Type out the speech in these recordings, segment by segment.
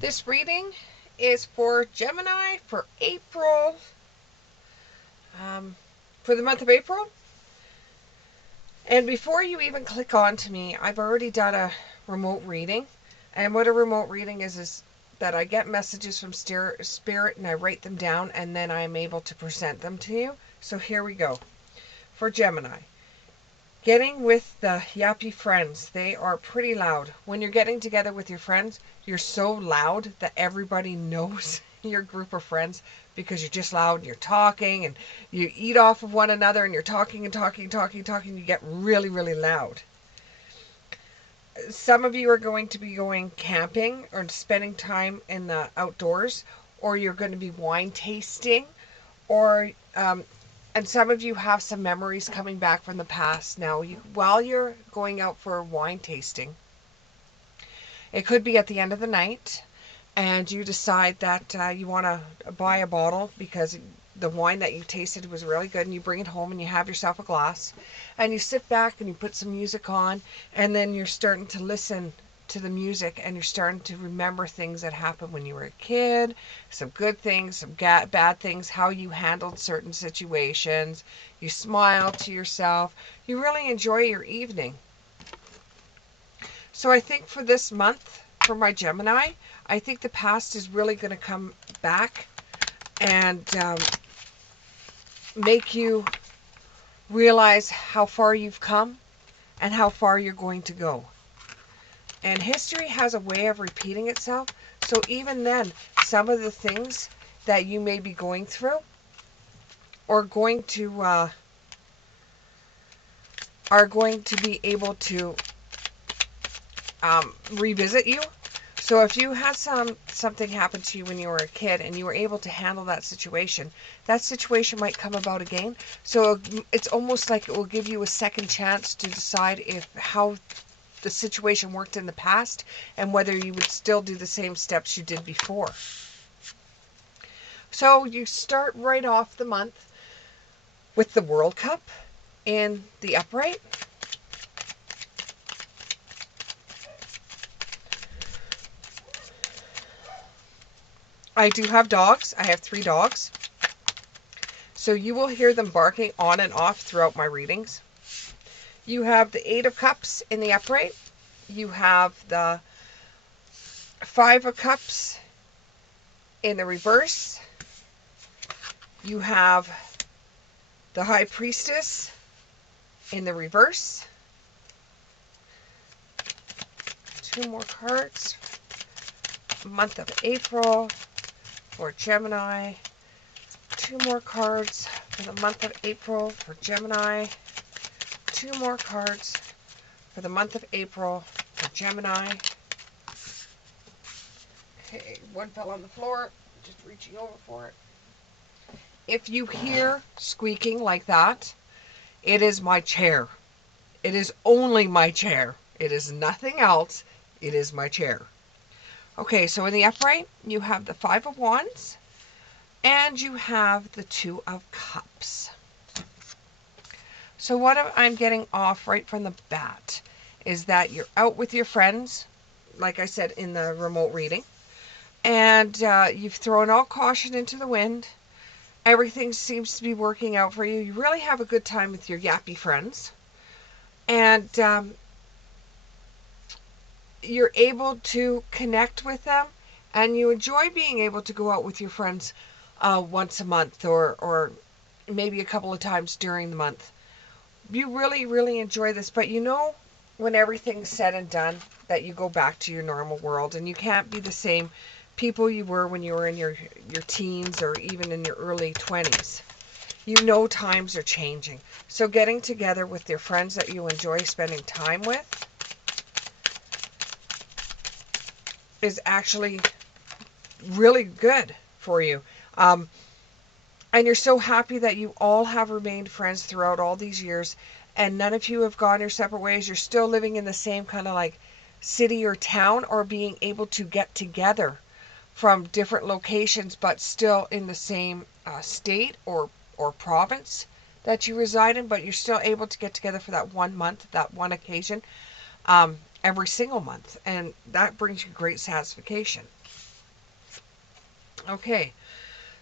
This reading is for Gemini for April, for the month of April. And before you even click on to me, I've already done a remote reading. And what a remote reading is that I get messages from Spirit and I write them down and then I'm able to present them to you. So here we go. For Gemini, getting with the yappy friends. They are pretty loud. When you're getting together with your friends, you're so loud that everybody knows your group of friends because you're just loud and you're talking and you eat off of one another and you're talking and talking, talking, talking. You get really, really loud. Some of you are going to be going camping or spending time in the outdoors, or you're going to be wine tasting, or and some of you have some memories coming back from the past now. While you're going out for wine tasting, it could be at the end of the night, and you decide that you want to buy a bottle because the wine that you tasted was really good, and you bring it home and you have yourself a glass, and you sit back and you put some music on, and then you're starting to listen to the music and you're starting to remember things that happened when you were a kid, some good things, some bad things, how you handled certain situations. You smile to yourself. You really enjoy your evening. So I think for this month, for my Gemini, I think the past is really going to come back and make you realize how far you've come and how far you're going to go. And history has a way of repeating itself. So even then, some of the things that you may be going through are going to be able to revisit you. So if you had something happen to you when you were a kid and you were able to handle that situation might come about again. So it's almost like it will give you a second chance to decide how the situation worked in the past and whether you would still do the same steps you did before. So you start right off the month with the World Cup in the upright. I do have dogs. I have 3 dogs. So you will hear them barking on and off throughout my readings. You have the 8 of Cups in the upright. You have the 5 of Cups in the reverse. You have the High Priestess in the reverse. 2 more cards. Month of April for Gemini. 2 more cards for the month of April for Gemini. 2 more cards for the month of April for Gemini. Okay, one fell on the floor. Just reaching over for it. If you hear squeaking like that, it is my chair. It is only my chair. It is nothing else. It is my chair. Okay, so in the upright, you have the 5 of Wands and you have the 2 of Cups. So what I'm getting off right from the bat is that you're out with your friends, like I said in the remote reading, and you've thrown all caution into the wind. Everything seems to be working out for you. You really have a good time with your yappy friends. And you're able to connect with them. And you enjoy being able to go out with your friends once a month or maybe a couple of times during the month. You really, really enjoy this. But you know, when everything's said and done, that you go back to your normal world. And you can't be the same people you were when you were in your teens or even in your early 20s. You know times are changing. So getting together with your friends that you enjoy spending time with is actually really good for you. And you're so happy that you all have remained friends throughout all these years and none of you have gone your separate ways. You're still living in the same kind of like city or town, or being able to get together from different locations but still in the same state or province that you reside in, but you're still able to get together for that 1 month, that one occasion, every single month, and that brings you great satisfaction. Okay,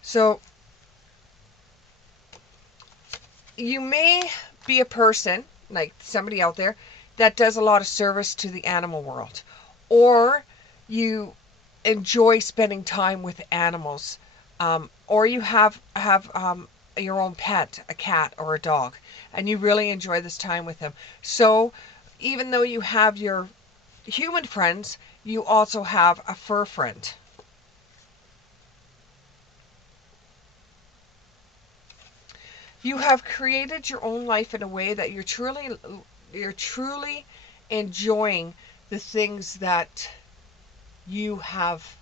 so you may be a person, like somebody out there, that does a lot of service to the animal world, or you enjoy spending time with animals, or you have your own pet, a cat or a dog, and you really enjoy this time with them. So even though you have your human friends, you also have a fur friend. You have created your own life in a way that you're truly enjoying the things that you have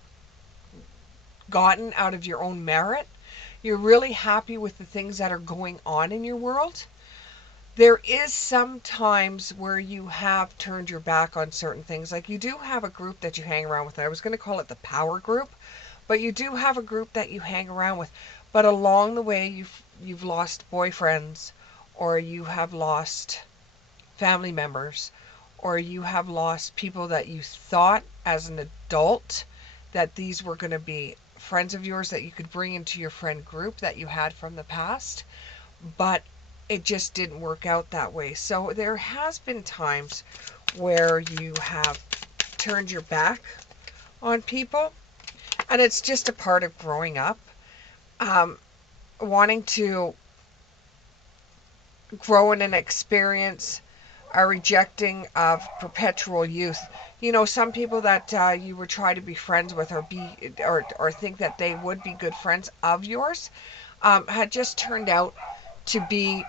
gotten out of your own merit. You're really happy with the things that are going on in your world. There is some times where you have turned your back on certain things. Like you do have a group that you hang around with. I was going to call it the power group, but you do have a group that you hang around with. But along the way, you've lost boyfriends, or you have lost family members, or you have lost people that you thought as an adult that these were going to be friends of yours that you could bring into your friend group that you had from the past, but it just didn't work out that way. So there has been times where you have turned your back on people, and it's just a part of growing up, um, wanting to grow in an experience, a rejecting of perpetual youth. You know, some people that you would try to be friends with, or think that they would be good friends of yours, had just turned out to be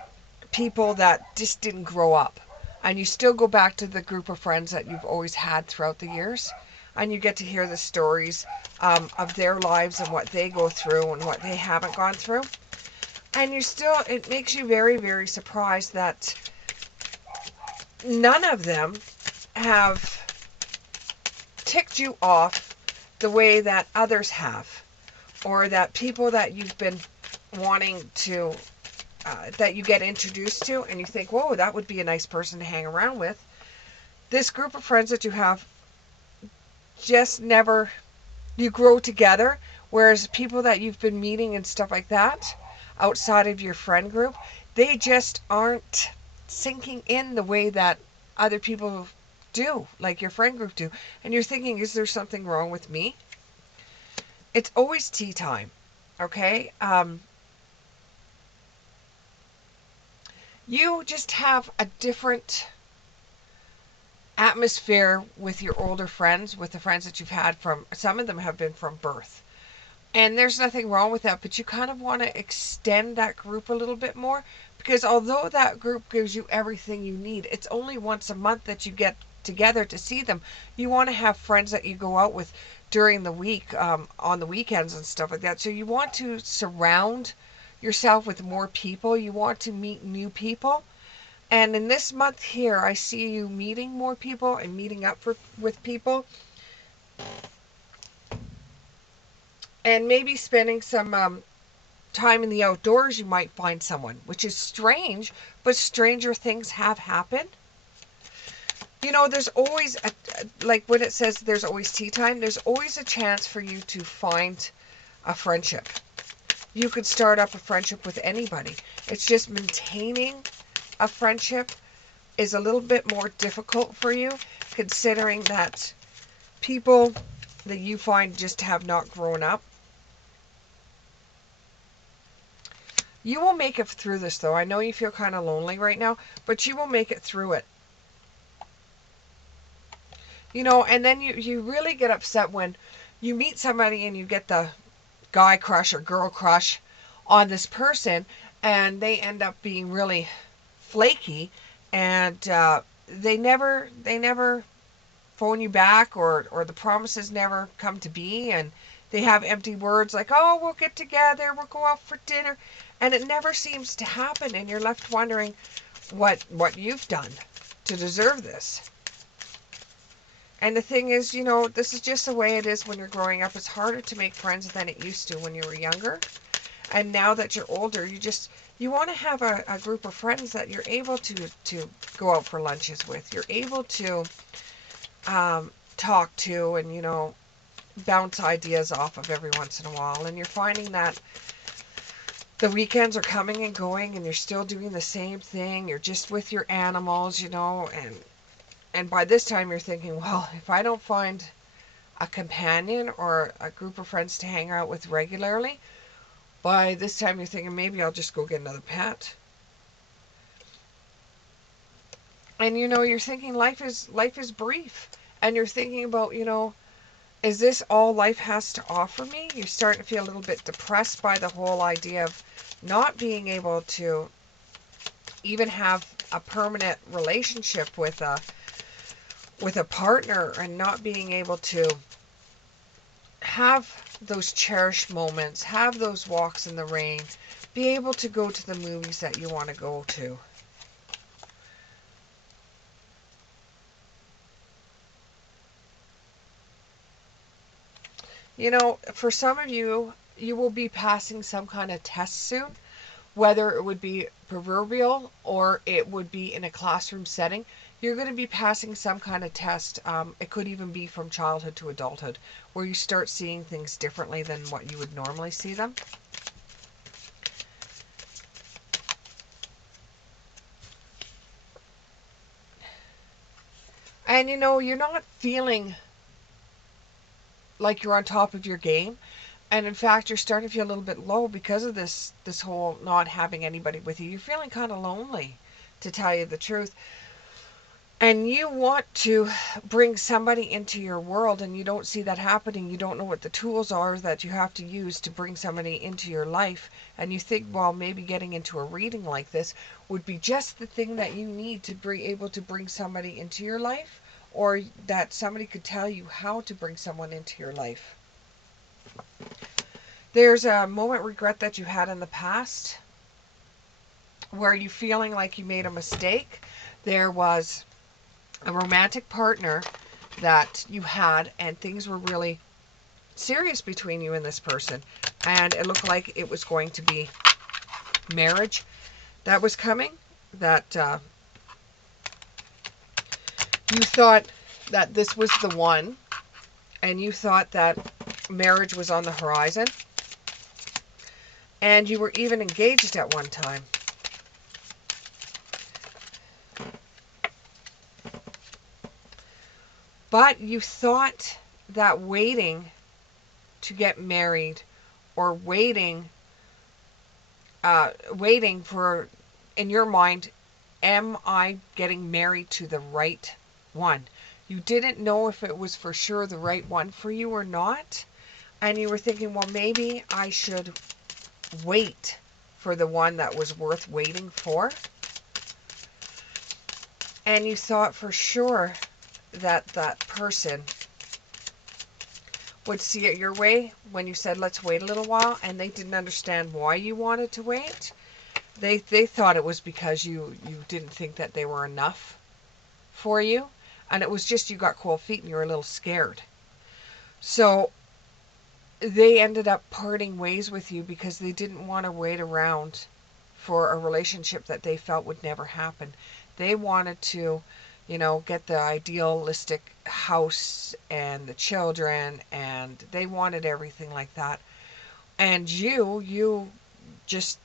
people that just didn't grow up. And you still go back to the group of friends that you've always had throughout the years, and you get to hear the stories of their lives and what they go through and what they haven't gone through. And it makes you very, very surprised that none of them have ticked you off the way that others have, or that people that you've been wanting to, that you get introduced to, and you think, whoa, that would be a nice person to hang around with. This group of friends that you have just never, you grow together, whereas people that you've been meeting and stuff like that outside of your friend group, they just aren't sinking in the way that other people do, like your friend group do. And you're thinking, is there something wrong with me? It's always tea time, okay? You just have a different atmosphere with your older friends, with the friends that you've had from, some of them have been from birth. And there's nothing wrong with that, but you kind of want to extend that group a little bit more, because although that group gives you everything you need, it's only once a month that you get together to see them. You want to have friends that you go out with during the week, on the weekends and stuff like that. So you want to surround yourself with more people. You want to meet new people. And in this month here, I see you meeting more people and meeting up with people, and maybe spending some time in the outdoors. You might find someone, which is strange, but stranger things have happened. You know, there's always like when it says there's always tea time, there's always a chance for you to find a friendship. You could start up a friendship with anybody. It's just maintaining a friendship is a little bit more difficult for you, considering that people that you find just have not grown up. You will make it through this, though. I know you feel kind of lonely right now, but you will make it through it. You know, and then you really get upset when you meet somebody and you get the guy crush or girl crush on this person, and they end up being really flaky, and they never phone you back, or the promises never come to be, and they have empty words like, oh, we'll get together, we'll go out for dinner, and it never seems to happen, and you're left wondering what you've done to deserve this. And the thing is, you know, this is just the way it is when you're growing up. It's harder to make friends than it used to when you were younger. And now that you're older, you want to have a group of friends that you're able to go out for lunches with. You're able to talk to, and, you know, bounce ideas off of every once in a while, and you're finding that the weekends are coming and going and you're still doing the same thing. You're just with your animals, and by this time you're thinking, well, if I don't find a companion or a group of friends to hang out with regularly, by this time you're thinking maybe I'll just go get another pet. And you're thinking life is brief, and you're thinking about, is this all life has to offer me? You're starting to feel a little bit depressed by the whole idea of not being able to even have a permanent relationship with a partner, and not being able to have those cherished moments, have those walks in the rain, be able to go to the movies that you want to go to. For some of you, you will be passing some kind of test soon, whether it would be proverbial or it would be in a classroom setting. You're going to be passing some kind of test. It could even be from childhood to adulthood, where you start seeing things differently than what you would normally see them. And you're not feeling like you're on top of your game. And in fact, you're starting to feel a little bit low because of this whole not having anybody with you. You're feeling kind of lonely, to tell you the truth. And you want to bring somebody into your world, and you don't see that happening. You don't know what the tools are that you have to use to bring somebody into your life. And you think, well, maybe getting into a reading like this would be just the thing that you need to be able to bring somebody into your life, or that somebody could tell you how to bring someone into your life. There's a moment regret that you had in the past where you feeling like you made a mistake. There was a romantic partner that you had, and things were really serious between you and this person, and it looked like it was going to be marriage that was coming, that you thought that this was the one, and you thought that marriage was on the horizon, and you were even engaged at one time. But you thought that waiting to get married, or waiting for, in your mind, am I getting married to the right one? You didn't know if it was for sure the right one for you or not. And you were thinking, well, maybe I should wait for the one that was worth waiting for. And you thought for sure that that person would see it your way when you said, let's wait a little while, and they didn't understand why you wanted to wait. They thought it was because you didn't think that they were enough for you, and it was just you got cold feet and you were a little scared. So they ended up parting ways with you because they didn't want to wait around for a relationship that they felt would never happen. They wanted to, get the idealistic house and the children, and they wanted everything like that. And you just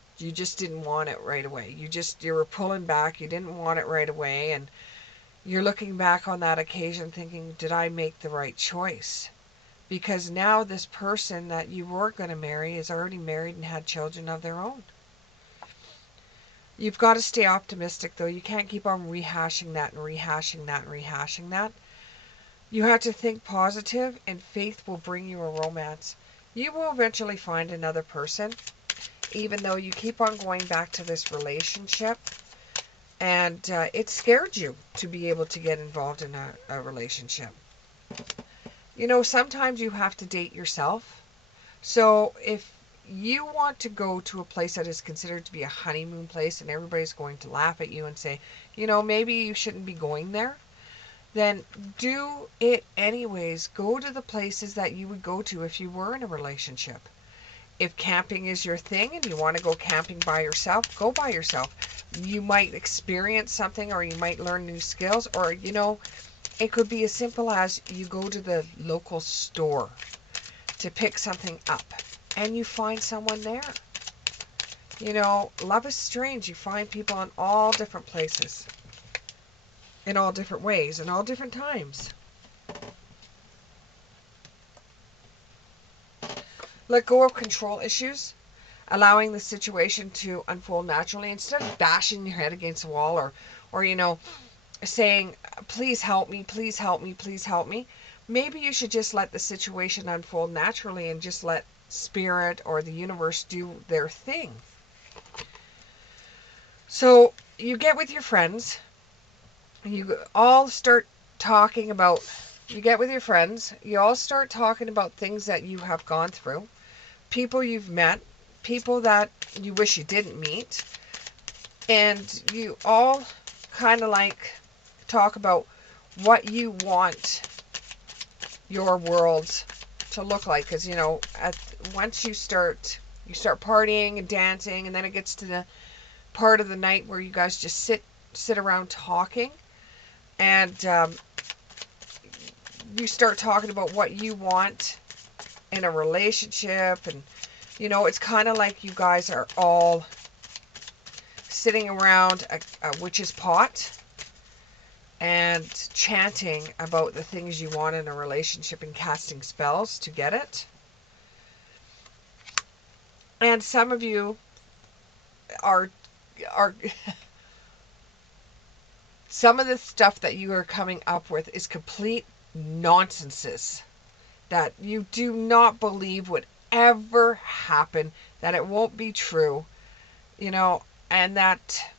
didn't want it right away. You were pulling back. You didn't want it right away, and you're looking back on that occasion thinking, did I make the right choice? Because now this person that you were going to marry is already married and had children of their own. You've got to stay optimistic, though. You can't keep on rehashing that and rehashing that and rehashing that. You have to think positive, and faith will bring you a romance. You will eventually find another person, even though you keep on going back to this relationship, and it scared you to be able to get involved in a relationship. Sometimes you have to date yourself. So if you want to go to a place that is considered to be a honeymoon place, and everybody's going to laugh at you and say, maybe you shouldn't be going there, then do it anyways. Go to the places that you would go to if you were in a relationship. If camping is your thing and you want to go camping by yourself, go by yourself. You might experience something, or you might learn new skills, or, it could be as simple as you go to the local store to pick something up, and you find someone there. Love is strange. You find people in all different places, in all different ways, in all different times. Let go of control issues, allowing the situation to unfold naturally instead of bashing your head against the wall or saying, please help me, please help me, please help me. Maybe you should just let the situation unfold naturally and just let spirit or the universe do their thing. So you get with your friends, you all start talking about, you get with your friends, you all start talking about things that you have gone through, people you've met, people that you wish you didn't meet, and you all kind of like talk about what you want your world to look like. Because once you start partying and dancing, and then it gets to the part of the night where you guys just sit around talking, and you start talking about what you want in a relationship, and it's kind of like you guys are all sitting around a witch's pot and chanting about the things you want in a relationship and casting spells to get it. And some of you are some of the stuff that you are coming up with is complete nonsenses that you do not believe would ever happen, that it won't be true, and that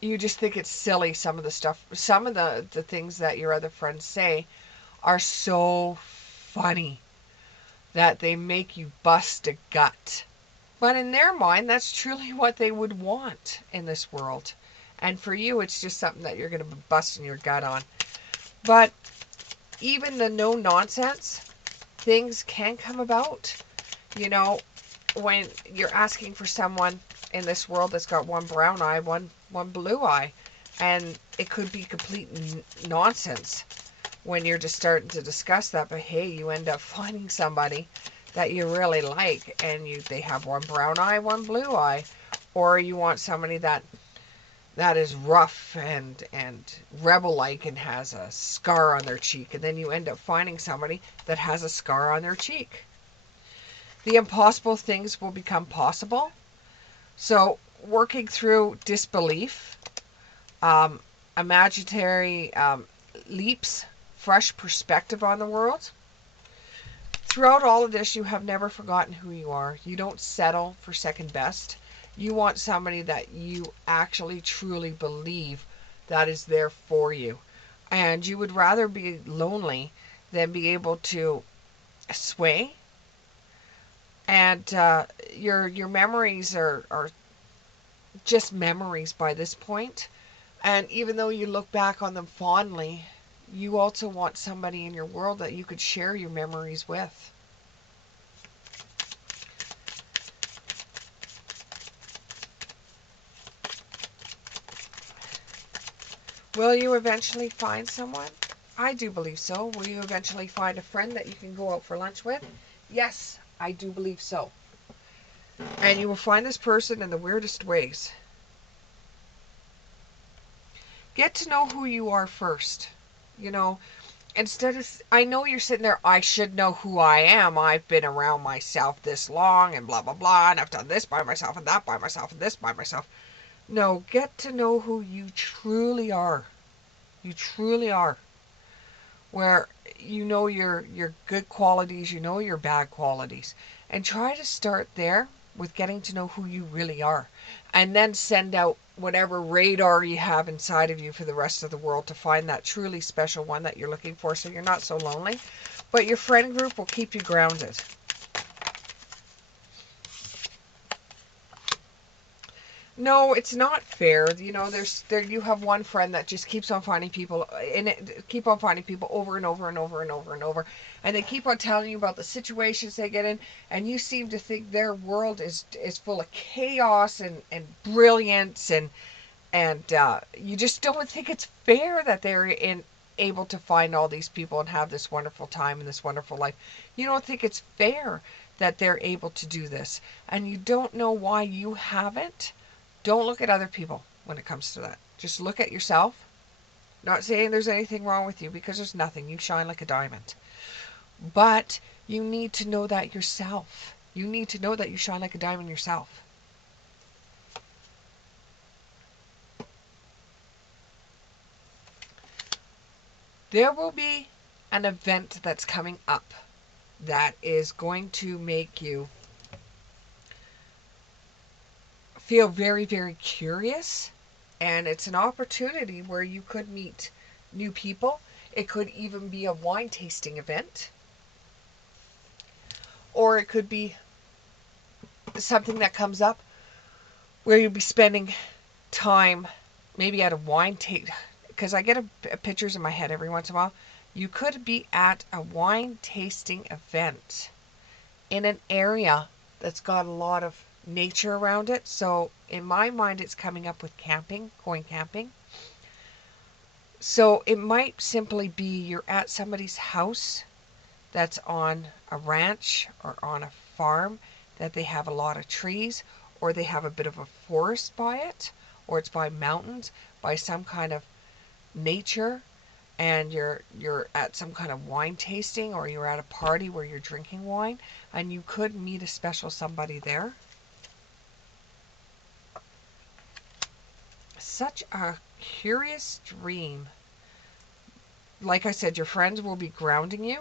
you just think it's silly. Some of the stuff, some of the things that your other friends say are so funny that they make you bust a gut. But in their mind, that's truly what they would want in this world. And for you, it's just something that you're going to be busting your gut on. But even the no nonsense things can come about. When you're asking for someone in this world that's got one brown eye, one blue eye, and it could be complete nonsense when you're just starting to discuss that. But hey, you end up finding somebody that you really like, and they have one brown eye, one blue eye, or you want somebody that is rough and rebel-like and has a scar on their cheek, and then you end up finding somebody that has a scar on their cheek. The impossible things will become possible. So working through disbelief, imaginary leaps, fresh perspective on the world. Throughout all of this, you have never forgotten who you are. You don't settle for second best. You want somebody that you actually truly believe that is there for you. And you would rather be lonely than be able to sway. And your memories are just memories by this point. And even though you look back on them fondly, you also want somebody in your world that you could share your memories with. Will you eventually find someone? I do believe so. Will you eventually find a friend that you can go out for lunch with? Yes, I do believe so. And you will find this person in the weirdest ways. Get to know who you are first. Instead of, I know you're sitting there, I should know who I am. I've been around myself this long and blah, blah, blah, and I've done this by myself and that by myself and this by myself. No, get to know who you truly are. You truly are. Where you know your good qualities, you know your bad qualities. And try to start there with getting to know who you really are. And then send out whatever radar you have inside of you for the rest of the world to find that truly special one that you're looking for, so you're not so lonely. But your friend group will keep you grounded. No, it's not fair. You have one friend that just keeps on finding people over and over and over and over and over, and they keep on telling you about the situations they get in, and you seem to think their world is full of chaos and brilliance, and you just don't think it's fair that they're in able to find all these people and have this wonderful time and this wonderful life. You don't think it's fair that they're able to do this, and you don't know why you haven't. Don't look at other people when it comes to that. Just look at yourself. Not saying there's anything wrong with you, because there's nothing. You shine like a diamond. But you need to know that yourself. You need to know that you shine like a diamond yourself. There will be an event that's coming up that is going to make you feel very, very curious. And it's an opportunity where you could meet new people. It could even be a wine tasting event. Or it could be something that comes up where you'll be spending time maybe at a wine tasting, because I get pictures in my head every once in a while. You could be at a wine tasting event in an area that's got a lot of nature around it. So in my mind, it's coming up with camping, going camping. So it might simply be you're at somebody's house that's on a ranch or on a farm, that they have a lot of trees, or they have a bit of a forest by it, or it's by mountains, by some kind of nature, and you're at some kind of wine tasting, or you're at a party where you're drinking wine, and you could meet a special somebody there. Such a curious dream. Like I said, your friends will be grounding you.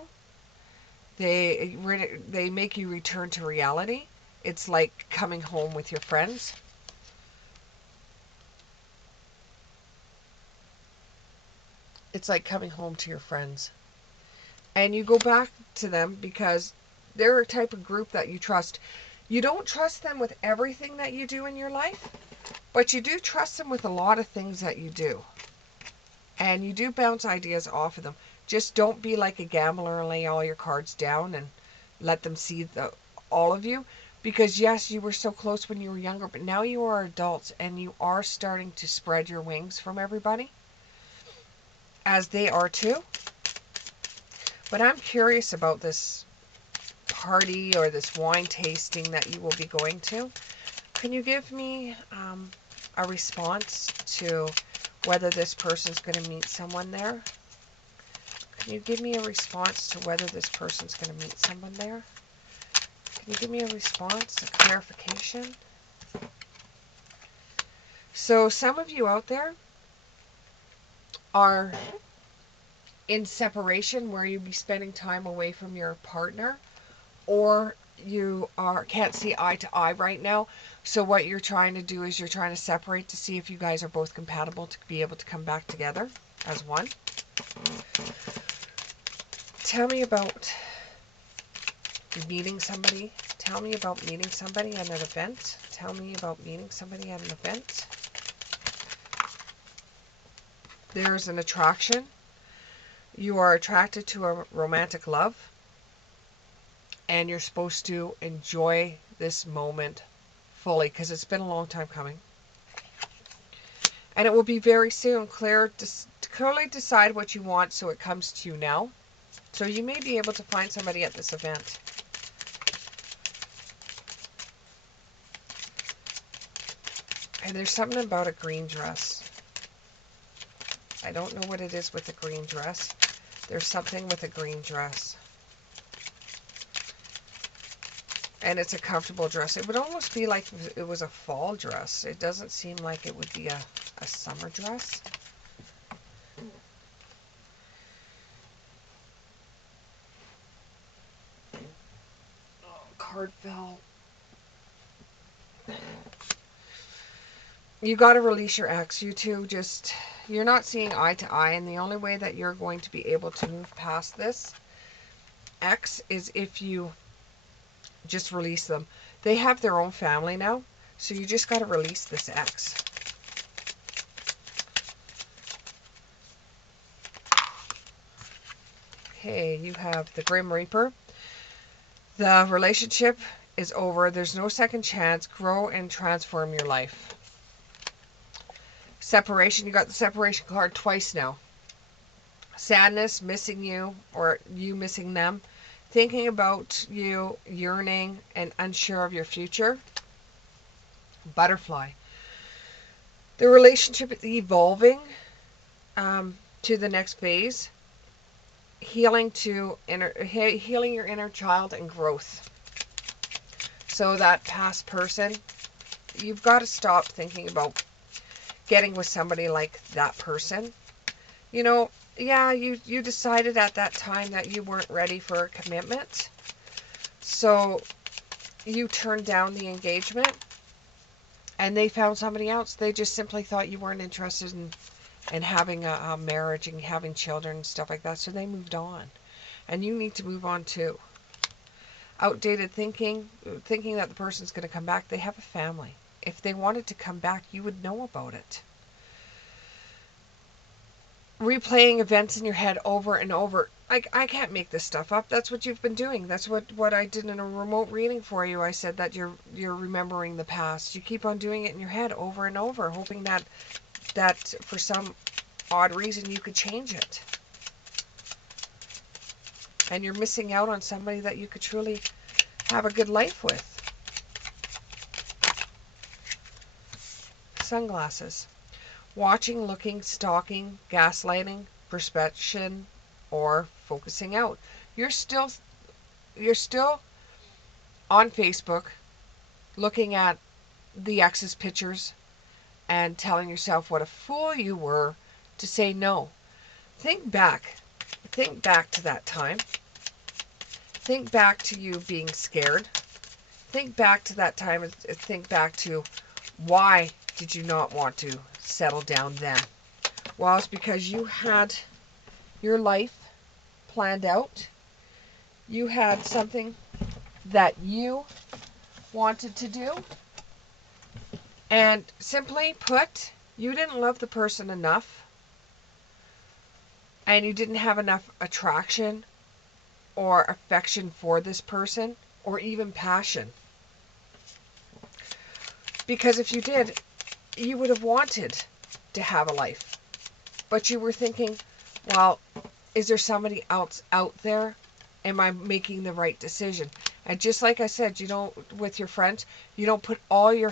They make you return to reality. It's like coming home with your friends. It's like coming home to your friends. And you go back to them because they're a type of group that you trust. You don't trust them with everything that you do in your life, but you do trust them with a lot of things that you do. And you do bounce ideas off of them. Just don't be like a gambler and lay all your cards down and let them see all of you. Because yes, you were so close when you were younger, but now you are adults and you are starting to spread your wings from everybody, as they are too. But I'm curious about this party or this wine tasting that you will be going to. Can you give me a response to whether this person's going to meet someone there? Can you give me a response to whether this person's going to meet someone there? Can you give me a response, a clarification? So some of you out there are in separation, where you'll be spending time away from your partner, or you can't see eye to eye right now. So what you're trying to do is you're trying to separate to see if you guys are both compatible to be able to come back together as one. Tell me about meeting somebody. Tell me about meeting somebody at an event. Tell me about meeting somebody at an event. There's an attraction. You are attracted to a romantic love, and you're supposed to enjoy this moment fully, because it's been a long time coming. And it will be very soon. Clearly decide what you want so it comes to you now. So you may be able to find somebody at this event. And there's something about a green dress. I don't know what it is with the green dress. There's something with a green dress. And it's a comfortable dress. It would almost be like it was a fall dress. It doesn't seem like it would be a summer dress. Oh, card fell. You got to release your ex. You two you're not seeing eye to eye, and the only way that you're going to be able to move past this ex is if you just release them. They have their own family now, so you just got to release this ex. Okay, you have the Grim Reaper. The relationship is over. There's no second chance. Grow and transform your life. Separation. You got the separation card twice now. sadness, missing you, or you missing them, thinking about you, yearning, and unsure of your future. Butterfly. The relationship is evolving to the next phase, healing your inner child and growth. So that past person, you've got to stop thinking about getting with somebody like that person. You know, yeah, you decided at that time that you weren't ready for a commitment. So you turned down the engagement and they found somebody else. They just simply thought you weren't interested in having a marriage and having children and stuff like that. So they moved on. And you need to move on too. Outdated thinking that the person's going to come back. They have a family. If they wanted to come back, you would know about it. Replaying events in your head over and over. I can't make this stuff up. That's what you've been doing. That's what I did in a remote reading for you. I said that you're remembering the past. You keep on doing it in your head over and over, hoping that for some odd reason you could change it. And you're missing out on somebody that you could truly have a good life with. Sunglasses. Watching, looking, stalking, gaslighting, perspection, or focusing out. You're still on Facebook looking at the ex's pictures and telling yourself what a fool you were to say no. Think back to that time. Think back to you being scared. Think back to that time and think back to why did you not want to settle down then? Well, it's because you had your life planned out. You had something that you wanted to do. And simply put, you didn't love the person enough. And you didn't have enough attraction or affection for this person, or even passion. Because if you did, you would have wanted to have a life. But you were thinking, well, is there somebody else out there? Am I making the right decision? And just like I said, you don't, with your friends, you don't put all your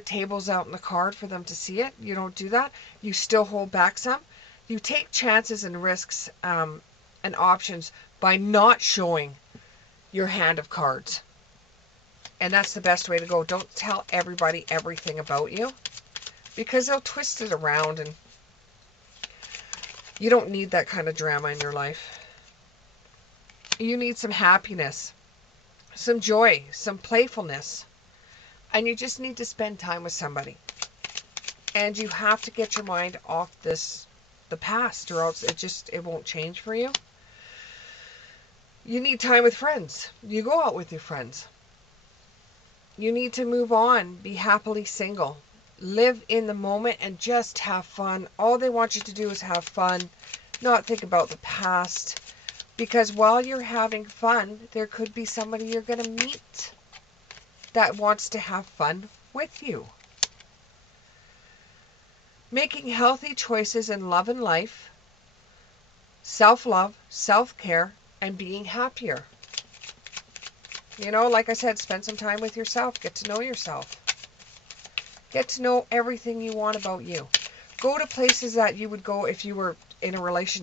tables out in the card for them to see it. You don't do that. You still hold back some. You take chances and risks and options by not showing your hand of cards. And that's the best way to go. Don't tell everybody everything about you, because they'll twist it around, and you don't need that kind of drama in your life. You need some happiness, some joy, some playfulness, and you just need to spend time with somebody. And you have to get your mind off the past, or else it won't change for you. You need time with friends. You go out with your friends. You need to move on, be happily single, live in the moment, and just have fun. All they want you to do is have fun, not think about the past. Because while you're having fun, there could be somebody you're going to meet that wants to have fun with you. Making healthy choices in love and life, self-love, self-care, and being happier. You know, like I said, spend some time with yourself. Get to know yourself. Get to know everything you want about you. Go to places that you would go if you were in a relationship